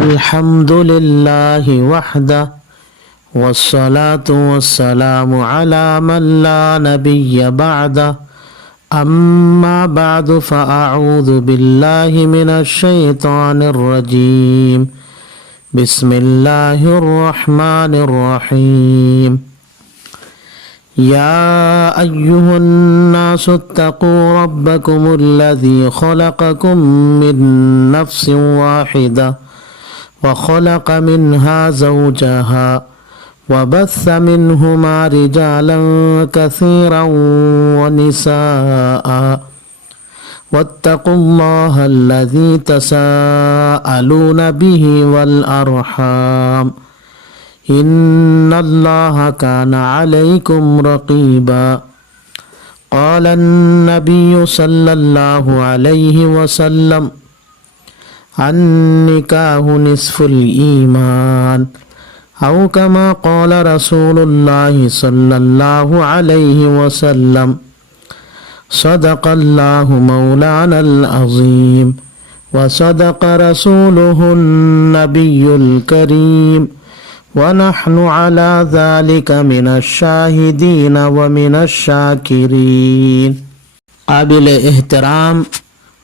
الحمد للہ وحدہ والصلاة والسلام على من لا نبی بعدہ اما بعد فاعوذ باللہ من الشیطان الرجیم بسم اللہ الرحمن الرحیم یا ایہا الناس اتقوا ربکم الذی خلقکم من نفس واحدہ وخلق منها زوجها وبث منهما رجالا كثيرا ونساء واتقوا الله الذي تساءلون به والأرحام إن الله كان عليكم رقيبا قال النبي صلى الله عليه وسلم النکاح نصف الایمان او کما قال رسول اللہ صلی اللہ علیہ وسلم صدق اللہ مولانا العظیم وصدق رسوله النبی الکریم ونحن على ذلك من الشاہدین ومن الشاکرین۔ قابل احترام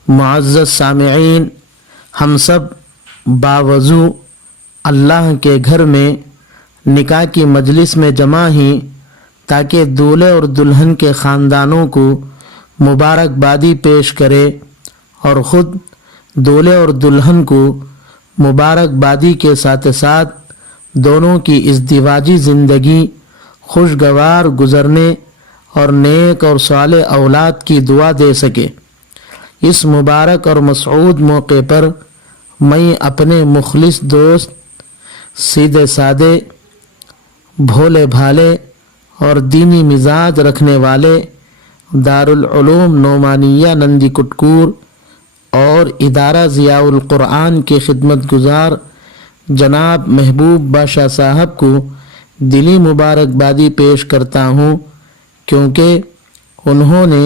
معزز سامعین، ہم سب باوضو اللہ کے گھر میں نکاح کی مجلس میں جمع ہیں تاکہ دولہے اور دلہن کے خاندانوں کو مبارکبادی پیش کرے اور خود دولہے اور دلہن کو مبارکبادی کے ساتھ ساتھ دونوں کی ازدواجی زندگی خوشگوار گزرنے اور نیک اور صالح اولاد کی دعا دے سکے۔ اس مبارک اور مسعود موقع پر میں اپنے مخلص دوست، سیدھے سادے، بھولے بھالے اور دینی مزاج رکھنے والے دارالعلوم نعمانیہ نندی کٹکور اور ادارہ ضیاء القرآن کے خدمت گزار جناب محبوب بادشاہ صاحب کو دلی مبارکبادی پیش کرتا ہوں، کیونکہ انہوں نے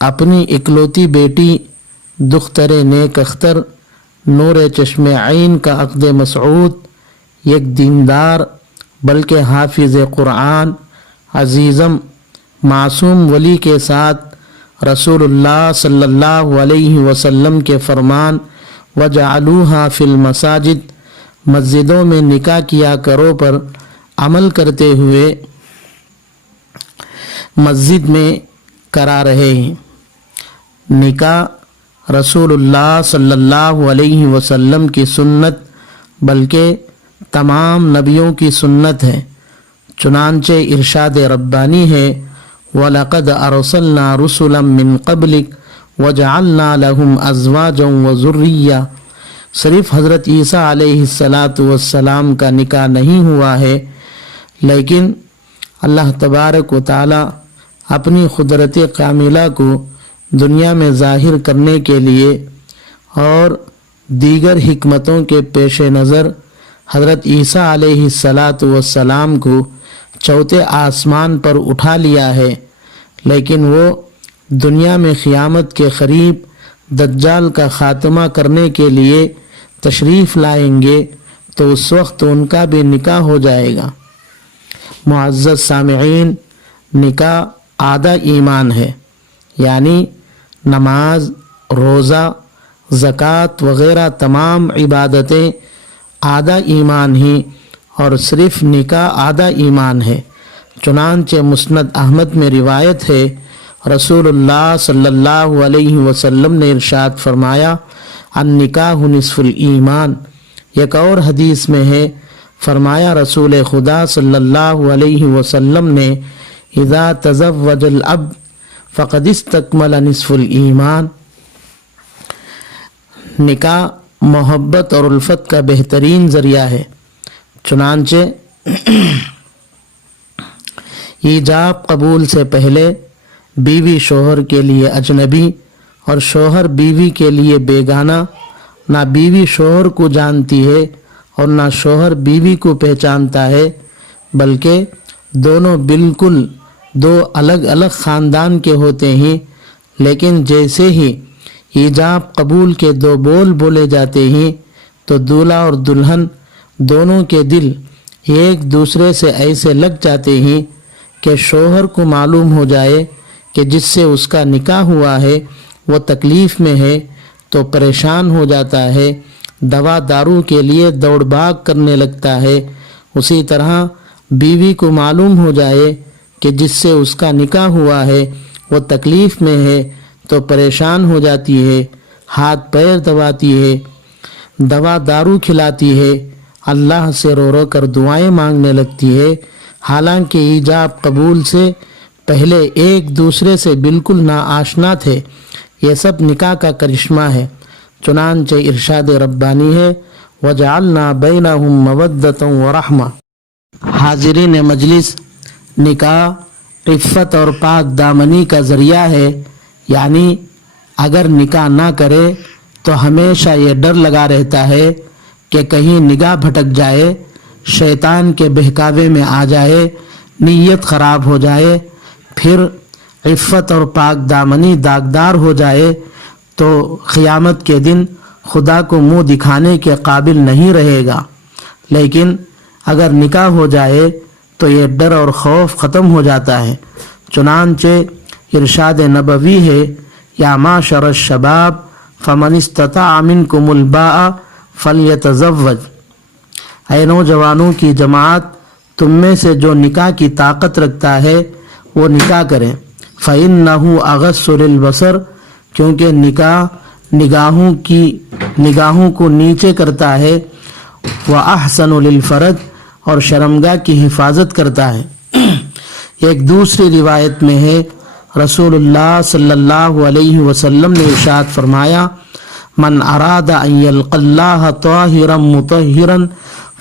اپنی اکلوتی بیٹی دختر نیک اختر نور چشم عین کا عقد مسعود ایک دیندار بلکہ حافظ قرآن عزیزم معصوم ولی کے ساتھ رسول اللہ صلی اللہ علیہ وسلم کے فرمان وجعلوها فی المساجد، مسجدوں میں نکاح کیا کرو پر عمل کرتے ہوئے مسجد میں کرا رہے ہیں۔ نکاح رسول اللہ صلی اللہ علیہ وسلم کی سنت بلکہ تمام نبیوں کی سنت ہے، چنانچہ ارشاد ربانی ہے وَلَقَدْ أَرْسَلْنَا رُسُلًا مِّن قَبْلِكَ وَجَعَلْنَا لَهُمْ أَزْوَاجًا وَذُرِّيَّةً۔ صرف حضرت عیسیٰ علیہ السلام کا نکاح نہیں ہوا ہے، لیکن اللہ تبارک و تعالی اپنی قدرت کاملہ کو دنیا میں ظاہر کرنے کے لیے اور دیگر حکمتوں کے پیش نظر حضرت عیسیٰ علیہ السلام کو چوتھے آسمان پر اٹھا لیا ہے، لیکن وہ دنیا میں قیامت کے قریب دجال کا خاتمہ کرنے کے لیے تشریف لائیں گے تو اس وقت ان کا بھی نکاح ہو جائے گا۔ معزز سامعین، نکاح آدھا ایمان ہے، یعنی نماز، روزہ، زکوٰۃ وغیرہ تمام عبادتیں آدھا ایمان ہیں اور صرف نکاح آدھا ایمان ہے۔ چنانچہ مسند احمد میں روایت ہے رسول اللہ صلی اللہ علیہ وسلم نے ارشاد فرمایا النکاح نصف الایمان۔ ایک اور حدیث میں ہے فرمایا رسول خدا صلی اللہ علیہ وسلم نے اذا تزوج العبد فقد استکمل نصف الایمان۔ نکاح محبت اور الفت کا بہترین ذریعہ ہے، چنانچہ ایجاب قبول سے پہلے بیوی شوہر کے لیے اجنبی اور شوہر بیوی کے لیے بیگانہ، نہ بیوی شوہر کو جانتی ہے اور نہ شوہر بیوی کو پہچانتا ہے، بلکہ دونوں بالکل دو الگ الگ خاندان کے ہوتے ہیں، لیکن جیسے ہی ایجاب قبول کے دو بول بولے جاتے ہیں تو دولہا اور دلہن دونوں کے دل ایک دوسرے سے ایسے لگ جاتے ہیں کہ شوہر کو معلوم ہو جائے کہ جس سے اس کا نکاح ہوا ہے وہ تکلیف میں ہے تو پریشان ہو جاتا ہے، دوا دارو کے لیے دوڑ بھاگ کرنے لگتا ہے۔ اسی طرح بیوی کو معلوم ہو جائے کہ جس سے اس کا نکاح ہوا ہے وہ تکلیف میں ہے تو پریشان ہو جاتی ہے، ہاتھ پیر دباتی ہے، دوا دارو کھلاتی ہے، اللہ سے رو رو کر دعائیں مانگنے لگتی ہے، حالانکہ ایجاب قبول سے پہلے ایک دوسرے سے بالکل ناآشنا تھے۔ یہ سب نکاح کا کرشمہ ہے۔ چنانچہ ارشاد ربانی ہے وَجَعَلْنَا بَيْنَهُمْ مَوَدَّةً وَرَحْمَةً۔ حاضرین مجلس، نکاح عفت اور پاک دامنی کا ذریعہ ہے، یعنی اگر نکاح نہ کرے تو ہمیشہ یہ ڈر لگا رہتا ہے کہ کہیں نگاہ بھٹک جائے، شیطان کے بہکاوے میں آ جائے، نیت خراب ہو جائے، پھر عفت اور پاک دامنی داغدار ہو جائے تو قیامت کے دن خدا کو منہ دکھانے کے قابل نہیں رہے گا۔ لیکن اگر نکاح ہو جائے تو یہ ڈر اور خوف ختم ہو جاتا ہے۔ چنانچہ ارشاد نبوی ہے یا معشر الشباب فمن استطاع منکم الباء فلیتزوج، اے نوجوانوں کی جماعت، تم میں سے جو نکاح کی طاقت رکھتا ہے وہ نکاح کرے، فإنہ اغض للبصر، کیونکہ نکاح نگاہوں کو نیچے کرتا ہے، وأحسن للفرج، اور شرمگاہ کی حفاظت کرتا ہے۔ ایک دوسری روایت میں ہے رسول اللہ صلی اللہ علیہ وسلم نے ارشاد فرمایا من اراد ان یلقى اللہ طاہرا مطہرا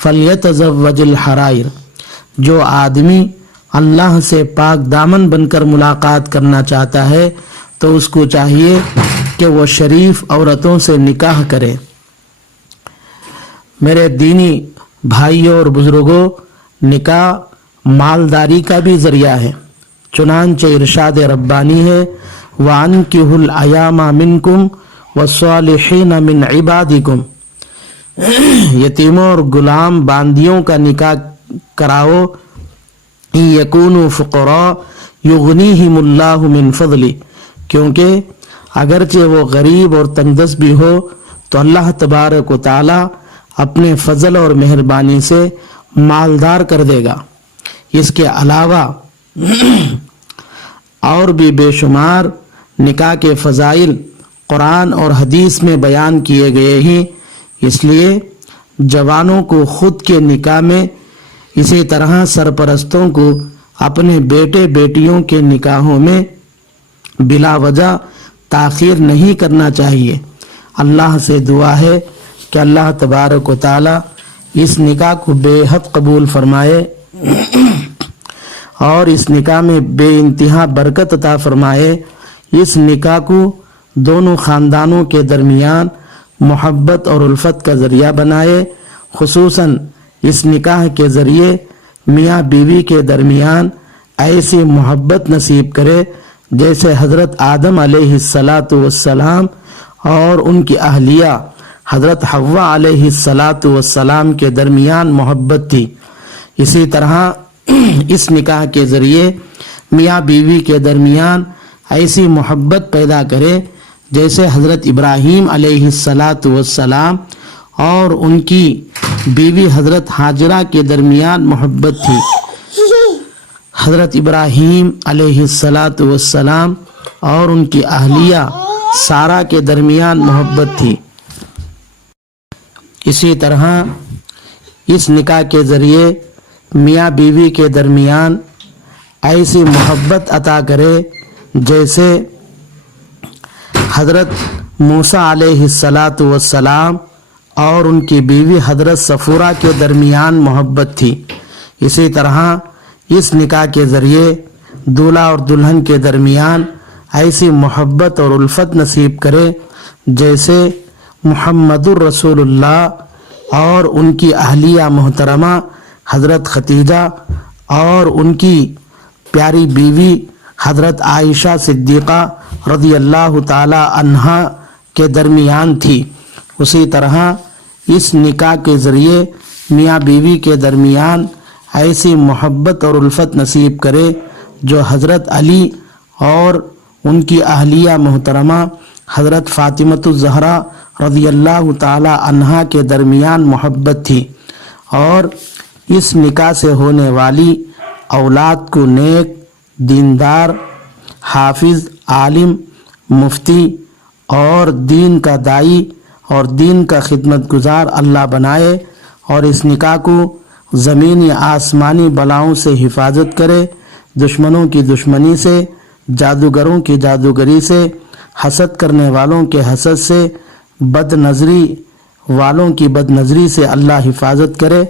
فلیتزوج الحرائر، جو آدمی اللہ سے پاک دامن بن کر ملاقات کرنا چاہتا ہے تو اس کو چاہیے کہ وہ شریف عورتوں سے نکاح کرے۔ میرے دینی بھائیوں اور بزرگوں، نکاح مالداری کا بھی ذریعہ ہے۔ چنانچہ ارشاد ربانی ہے وَأَنكِحُوا الْأَيَامَ مِنْكُمْ وَالصَّالِحِينَ مِنْ عِبَادِكُمْ، یتیموں اور غلام باندیوں کا نکاح کراؤ، إِن يَكُونُوا فُقَرَاءَ يُغْنِيهِمُ اللَّهُ مِنْ فَضْلِهِ، کیونکہ اگرچہ وہ غریب اور تنگ دست بھی ہو تو اللہ تبارک و تعالی اپنے فضل اور مہربانی سے مالدار کر دے گا۔ اس کے علاوہ اور بھی بے شمار نکاح کے فضائل قرآن اور حدیث میں بیان کیے گئے ہیں، اس لیے جوانوں کو خود کے نکاح میں، اسی طرح سرپرستوں کو اپنے بیٹے بیٹیوں کے نکاحوں میں بلا وجہ تاخیر نہیں کرنا چاہیے۔ اللہ سے دعا ہے کہ اللہ تبارک و تعالی اس نکاح کو بے حد قبول فرمائے اور اس نکاح میں بے انتہا برکت عطا فرمائے۔ اس نکاح کو دونوں خاندانوں کے درمیان محبت اور الفت کا ذریعہ بنائے، خصوصاً اس نکاح کے ذریعے میاں بیوی کے درمیان ایسی محبت نصیب کرے جیسے حضرت آدم علیہ السلام اور ان کی اہلیہ حضرت حوا علیہ السلام کے درمیان محبت تھی۔ اسی طرح اس نکاح کے ذریعے میاں بیوی کے درمیان ایسی محبت پیدا کرے جیسے حضرت ابراہیم علیہ السلام اور ان کی بیوی حضرت ہاجرہ کے درمیان محبت تھی۔ حضرت ابراہیم علیہ السلام اور ان کی اہلیہ سارہ کے درمیان محبت تھی۔ اسی طرح اس نکاح کے ذریعے میاں بیوی کے درمیان ایسی محبت عطا کرے جیسے حضرت موسیٰ علیہ السلام اور ان کی بیوی حضرت صفورہ کے درمیان محبت تھی۔ اسی طرح اس نکاح کے ذریعے دولہا اور دلہن کے درمیان ایسی محبت اور الفت نصیب کرے جیسے محمد الرسول اللہ اور ان کی اہلیہ محترمہ حضرت ختیجہ اور ان کی پیاری بیوی حضرت عائشہ صدیقہ رضی اللہ تعالی عنہا کے درمیان تھی۔ اسی طرح اس نکاح کے ذریعے میاں بیوی کے درمیان ایسی محبت اور الفت نصیب کرے جو حضرت علی اور ان کی اہلیہ محترمہ حضرت فاطمۃ الزہرا رضی اللہ تعالی عنہا کے درمیان محبت تھی، اور اس نکاح سے ہونے والی اولاد کو نیک، دیندار، حافظ، عالم، مفتی اور دین کا داعی اور دین کا خدمت گزار اللہ بنائے، اور اس نکاح کو زمینی آسمانی بلاؤں سے حفاظت کرے، دشمنوں کی دشمنی سے، جادوگروں کی جادوگری سے، حسد کرنے والوں کے حسد سے، بد نظری والوں کی بد نظری سے اللہ حفاظت کرے۔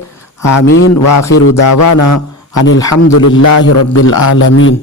آمین۔ وآخر دعوانا ان الحمد للہ رب العالمین۔